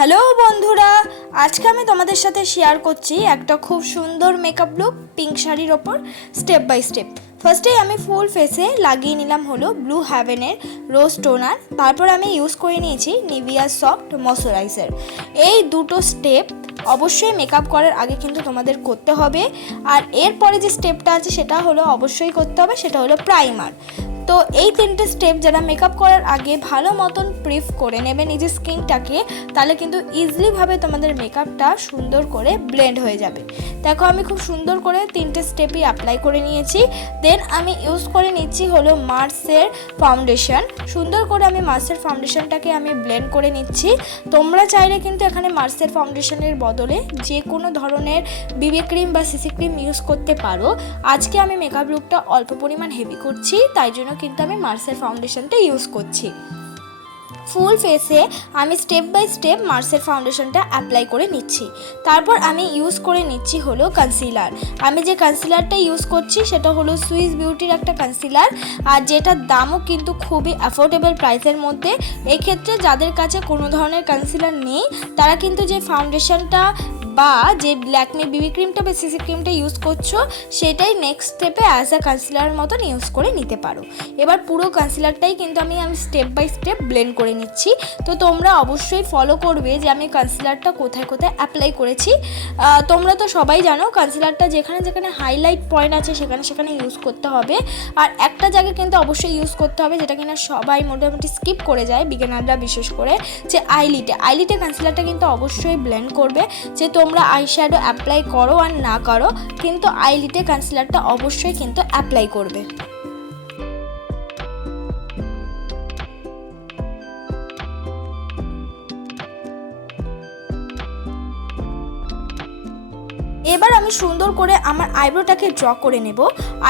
Hello বন্ধুরা, আজকে আমি তোমাদের সাথে শেয়ার করছি একটা খুব সুন্দর মেকআপ লুক পিঙ্ক শাড়ির ওপর স্টেপ বাই স্টেপ। ফার্স্টেই আমি ফুল ফেসে লাগিয়ে নিলাম হলো ব্লু হ্যাভেনের রোজ টোনার, তারপর আমি ইউজ করে নিয়েছি নিভিয়া সফট ময়শ্চারাইজার। এই দুটো স্টেপ অবশ্যই মেকআপ করার আগে কিন্তু তোমাদের করতে হবে। আর এরপরে যে স্টেপটা আছে সেটা হলো অবশ্যই করতে হবে, সেটা হলো প্রাইমার। তো এই তিনটে স্টেপ যারা মেকআপ করার আগে ভালো মতন প্রিফ করে নেবে নিজের স্কিনটাকে, তাহলে কিন্তু ইজিলিভাবে তোমাদের মেকআপটা সুন্দর করে ব্লেন্ড হয়ে যাবে। দেখো আমি খুব সুন্দর করে তিনটে স্টেপই অ্যাপ্লাই করে নিয়েছি। দেন আমি ইউজ করে নিচ্ছি হলো মার্সের ফাউন্ডেশন। সুন্দর করে আমি মার্সের ফাউন্ডেশনটাকে আমি ব্লেন্ড করে নিচ্ছি। তোমরা চাইলে কিন্তু এখানে মার্সের ফাউন্ডেশনের বদলে যে কোনো ধরনের বিবি ক্রিম বা সিসি ক্রিম ইউজ করতে পারো। আজকে আমি মেকআপ লুকটা অল্প পরিমাণ হেভি করছি, তাই জন্য কিন্তু আমি মার্সের ফাউন্ডেশনটা ইউজ করছি। ফুল ফেসে আমি স্টেপ বাই স্টেপ মার্সের ফাউন্ডেশনটা অ্যাপ্লাই করে নিচ্ছি। তারপর আমি ইউজ করে নিচ্ছি হলো কনসিলার। আমি যে কনসিলারটা ইউজ করছি সেটা হলো সুইস বিউটির একটা কনসিলার, আর যেটার দামও কিন্তু খুবই অ্যাফোর্ডেবল প্রাইসের মধ্যে। এক্ষেত্রে যাদের কাছে কোনো ধরনের কনসিলার নেই তারা কিন্তু যে ফাউন্ডেশনটা বা যে ল্যাকমে বিবি ক্রিমটা বা সিসি ক্রিমটা ইউজ করছো সেটাই নেক্সট স্টেপে অ্যাজ আ কনসিলার মতন ইউজ করে নিতে পারো। এবার পুরো কনসিলারটাই কিন্তু আমি স্টেপ বাই স্টেপ ব্লেন্ড করে নিচ্ছি। তো তোমরা অবশ্যই ফলো করবে যে আমি কনসিলারটা কোথায় কোথায় অ্যাপ্লাই করেছি। তোমরা তো সবাই জানো কনসিলারটা যেখানে যেখানে হাইলাইট পয়েন্ট আছে সেখানে সেখানে ইউজ করতে হবে। আর একটা জায়গায় কিন্তু অবশ্যই ইউজ করতে হবে যেটা কিনা সবাই মোটামুটি স্কিপ করে যায়, বিগিনাররা বিশেষ করে, যে আইলিটে কনসিলারটা কিন্তু অবশ্যই ব্লেন্ড করবে। যে তোমরা আইশ্যাডো অ্যাপ্লাই করো আর না করো, কিন্তু আইলিটে কনসিলারটা অবশ্যই কিন্তু অ্যাপ্লাই করবে। এবার আমি সুন্দর করে আমার আইব্রোটাকে ড্র করে নেব।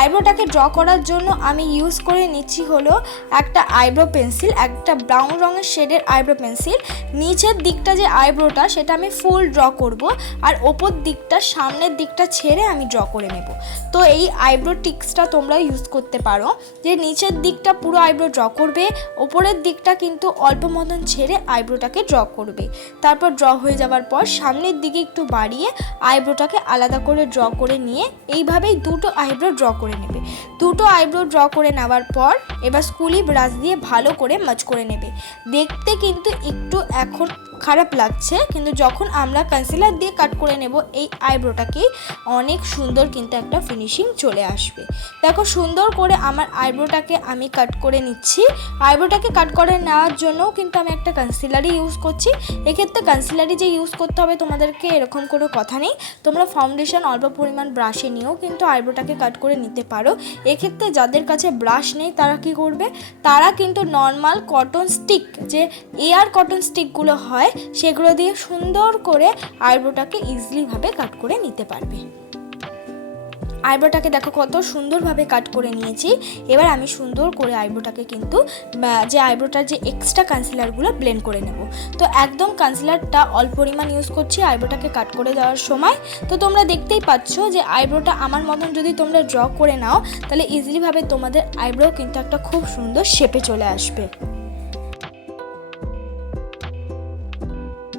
আইব্রোটাকে ড্র করার জন্য আমি ইউজ করে নিচ্ছি হলো একটা আইব্রো পেন্সিল, একটা ব্রাউন রঙের শেডের আইব্রো পেন্সিল। নিচের দিকটা যে আইব্রোটা সেটা আমি ফুল ড্র করব, আর ওপর দিকটা সামনের দিকটা ছেড়ে আমি ড্র করে নেব। তো এই আইব্রো টিক্সটা তোমরা ইউজ করতে পারো, যে নিচের দিকটা পুরো আইব্রো ড্র করবে, ওপরের দিকটা কিন্তু অল্প মতন ছেড়ে আইব্রোটাকে ড্র করবে। তারপর ড্র হয়ে যাওয়ার পর সামনের দিকে একটু বাড়িয়ে আইব্রোটাকে আলাদা করে ড্র করে নিয়ে এইভাবেই দুটো আইব্রো ড্র করে নেবে। দুটো আইব্রো ড্র করে নেওয়ার পর এবার স্কুলি ব্রাশ দিয়ে ভালো করে মাচ করে নেবে। দেখতে কিন্তু একটু এখন খারাপ লাগছে, কিন্তু যখন আমরা কনসিলার দিয়ে কাট করে নেব এই আইব্রোটাকে, অনেক সুন্দর কিন্তু একটা ফিনিশিং চলে আসবে। দেখো সুন্দর করে আমার আইব্রোটাকে আমি কাট করে নিচ্ছি। আইব্রোটাকে কাট করে নেওয়ার জন্যও কিন্তু আমি একটা কনসিলারই ইউজ করছি। এক্ষেত্রে কনসিলারই যে ইউজ করতে হবে তোমাদেরকে এরকম কোনো কথা নেই, তোমরা ফাউন্ডেশন অল্প পরিমাণ ব্রাশে নিয়েও কিন্তু আইব্রোটাকে কাট করে নিতে পারো। এক্ষেত্রে যাদের কাছে ব্রাশ নেই তারা কি করবে, তারা কিন্তু নর্মাল কটন স্টিক, যে এয়ার কটন স্টিকগুলো হয় সেগুলো দিয়ে সুন্দর করে আইব্রোটাকে ইজিলিভাবে কাট করে নিতে পারবে। আইব্রোটাকে দেখো কত সুন্দরভাবে কাট করে নিয়েছি। এবার আমি সুন্দর করে আইব্রোটাকে কিন্তু যে আইব্রোটার যে এক্সট্রা কনসিলারগুলো ব্লেন্ড করে নেব। তো একদম কনসিলারটা অল্প পরিমাণ ইউজ করছি আইব্রোটাকে কাট করে দেওয়ার সময়। তো তোমরা দেখতেই পাচ্ছ যে আইব্রোটা আমার মতন যদি তোমরা ড্র করে নাও তাহলে ইজিলিভাবে তোমাদের আইব্রো কিন্তু একটা খুব সুন্দর শেপে চলে আসবে।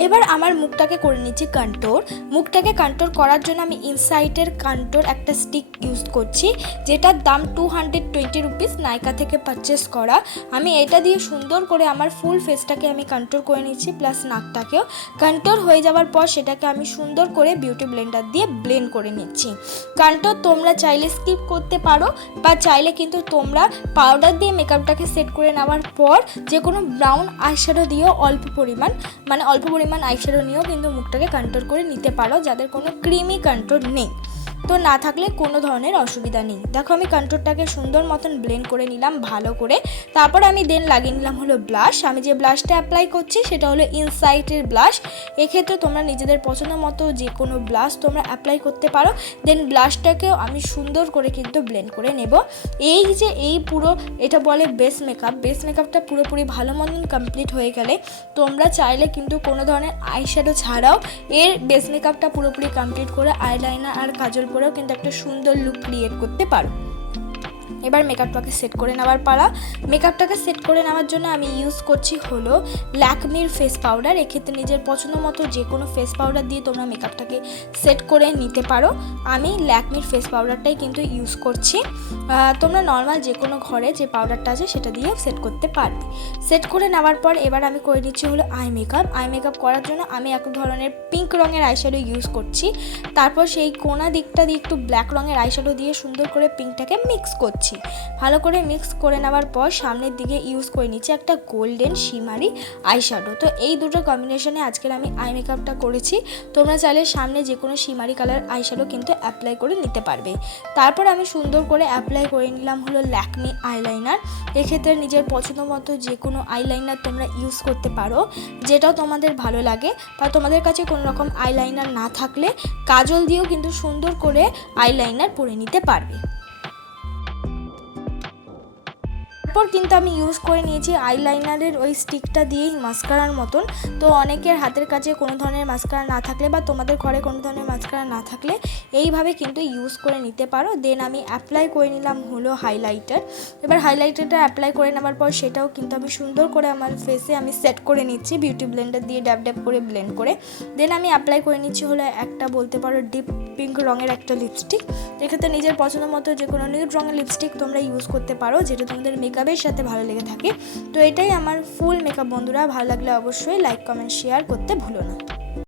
এবার আমার মুখটাকে করে নিচ্ছি কন্ট্রোর। মুখটাকে কন্ট্রোর করার জন্য আমি ইনসাইটের কন্ট্রোর একটা স্টিক ইউজ করছি, যেটার দাম 220 রুপিস, নাইকা থেকে পারচেস করা। আমি এটা দিয়ে সুন্দর করে আমার ফুল ফেসটাকে আমি কন্ট্রোর করে নিচ্ছি, প্লাস নাকটাকেও। কন্ট্রোর হয়ে যাওয়ার পর সেটাকে আমি সুন্দর করে বিউটি ব্লেন্ডার দিয়ে ব্লেন্ড করে নিচ্ছি। কন্ট্রোর তোমরা চাইলে স্কিপ করতে পারো, বা চাইলে কিন্তু তোমরা পাউডার দিয়ে মেকআপটাকে সেট করে নেওয়ার পর যে কোনো ব্রাউন আইশ্যাডো দিয়েও অল্প পরিমাণ আইশ্যাডো নিয়েও কিন্তু মুখটাকে কন্ট্রোল করে নিতে পারো, যাদের কোনো ক্রিমি কন্ট্রোল নেই। তো না থাকলে কোনো ধরনের অসুবিধা নেই। দেখো আমি কন্ট্রোলটাকে সুন্দর মতন ব্লেন্ড করে নিলাম ভালো করে। তারপর আমি দেন লাগিয়ে নিলাম হলো ব্লাশ। আমি যে ব্লাশটা অ্যাপ্লাই করছি সেটা হলো ইনসাইটের ব্লাশ। এক্ষেত্রে তোমরা নিজেদের পছন্দ মতো যে কোনো ব্লাশ তোমরা অ্যাপ্লাই করতে পারো। দেন ব্লাশটাকেও আমি সুন্দর করে কিন্তু ব্লেন্ড করে নেব। এই পুরো এটা বলে বেস মেকআপটা পুরোপুরি ভালো মতন কমপ্লিট হয়ে গেলে তোমরা চাইলে কিন্তু কোনো ধরনের আইশ্যাডো ছাড়াও এর বেস মেকআপটা পুরোপুরি কমপ্লিট করে আইলাইনার আর কাজল করেও কিন্তু একটা সুন্দর লুক ক্রিয়েট করতে পারো। এবার মেকআপটাকে সেট করে নেওয়ার পালা। মেকআপটাকে সেট করে নেওয়ার জন্য আমি ইউজ করছি হলো ল্যাকমির ফেস পাউডার। এক্ষেত্রে নিজের পছন্দ মতো যে কোনো ফেস পাউডার দিয়ে তোমরা মেকআপটাকে সেট করে নিতে পারো। আমি ল্যাকমির ফেস পাউডারটাই কিন্তু ইউজ করছি। তোমরা নর্মাল যে কোনো ঘরে যে পাউডারটা আছে সেটা দিয়েও সেট করতে পারবে। সেট করে নেওয়ার পর এবার আমি করে নিচ্ছি হলো আই মেকআপ করার জন্য আমি এক ধরনের পিঙ্ক রঙের আইশ্যাডো ইউজ করছি। তারপর সেই কোনা দিকটা দিয়ে একটু ব্ল্যাক রঙের আইশ্যাডো দিয়ে সুন্দর করে পিঙ্কটাকে মিক্স করছি। ভালো করে মিক্স করে নেওয়ার পর সামনের দিকে ইউজ করে নিচ্ছি একটা গোল্ডেন শিমারি আইশ্যাডো। তো এই দুটো কম্বিনেশনে আজকের আমি আই মেকআপটা করেছি। তোমরা চাইলে সামনে যে কোনো শিমারি কালার আইশ্যাডো কিন্তু অ্যাপ্লাই করে নিতে পারবে। তারপর আমি সুন্দর করে অ্যাপ্লাই করে নিলাম হলো ল্যাকমি আইলাইনার। এক্ষেত্রে নিজের পছন্দ মতো যে কোনো আইলাইনার তোমরা ইউজ করতে পারো, যেটাও তোমাদের ভালো লাগে। বা তোমাদের কাছে কোনো রকম আইলাইনার না থাকলে কাজল দিয়েও কিন্তু সুন্দর করে আইলাইনার পরে নিতে পারবে। তারপর কিন্তু আমি ইউজ করে নিয়েছি আইলাইনারের ওই স্টিকটা দিয়েই মাস্কারার মতন। তো অনেকের হাতের কাছে কোনো ধরনের মাস্কারা না থাকলে বা তোমাদের ঘরে কোনো ধরনের মাস্কারা না থাকলে এইভাবে কিন্তু ইউজ করে নিতে পারো। দেন আমি অ্যাপ্লাই করে নিলাম হলো হাইলাইটার। এবার হাইলাইটারটা অ্যাপ্লাই করে নেওয়ার পর সেটাও কিন্তু আমি সুন্দর করে আমার ফেসে আমি সেট করে নিচ্ছি বিউটি ব্লেন্ডার দিয়ে ড্যাব ড্যাব করে ব্লেন্ড করে। দেন আমি অ্যাপ্লাই করে নিচ্ছি হলো একটা বলতে পারো ডিপ পিঙ্ক রঙের একটা লিপস্টিক। এক্ষেত্রে নিজের পছন্দ মতো যে কোনো নিউড রঙের লিপস্টিক তোমরা ইউজ করতে পারো, যেটা তোমাদের মেকআপের সাথে ভালো লেগে থাকে। তো এটাই আমার ফুল মেকআপ বন্ধুরা। ভালো লাগলে অবশ্যই লাইক কমেন্ট শেয়ার করতে ভুলো না।